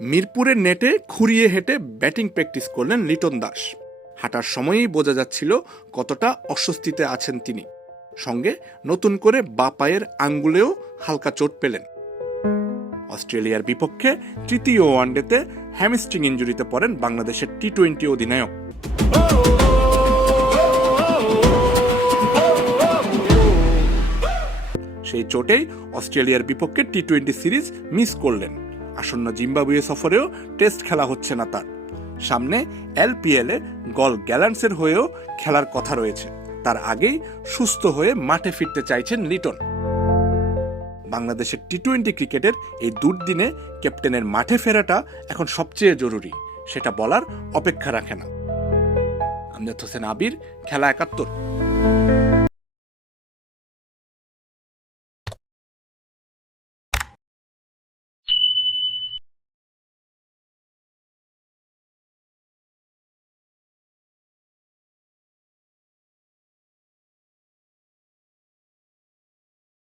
মিরপুরের নেটে খুঁড়িয়ে হেঁটে ব্যাটিং প্র্যাকটিস করলেন লিটন দাস। হাঁটার সময়ই বোঝা যাচ্ছিল কতটা অস্বস্তিতে আছেন তিনি। সঙ্গে নতুন করে বাঁ পায়ের আঙ্গুলেও হালকা চোট পেলেন। অস্ট্রেলিয়ার বিপক্ষে তৃতীয় ওয়ানডেতে হ্যামস্ট্রিং ইনজুরিতে পড়েন বাংলাদেশের টি-20 অধিনায়ক। সেই চোটেই অস্ট্রেলিয়ার বিপক্ষে টি-20 সিরিজ মিস করলেন। আসন্ন জিম্বাবুয়ে সফরেও টেস্ট খেলা হচ্ছে না তার। সামনে এলপিএলে গল গ্যালান্টসের হয়েও খেলার কথা রয়েছে। তার আগেই সুস্থ হয়ে মাঠে ফিরতে চাইছেন লিটন। বাংলাদেশের টি-20 ক্রিকেটের এই দুর্দিনে ক্যাপ্টেনের মাঠে ফেরাটা এখন সবচেয়ে জরুরি, সেটা বলার অপেক্ষা রাখে না। আমজাদ হোসেন আবির, খেলা ৭১।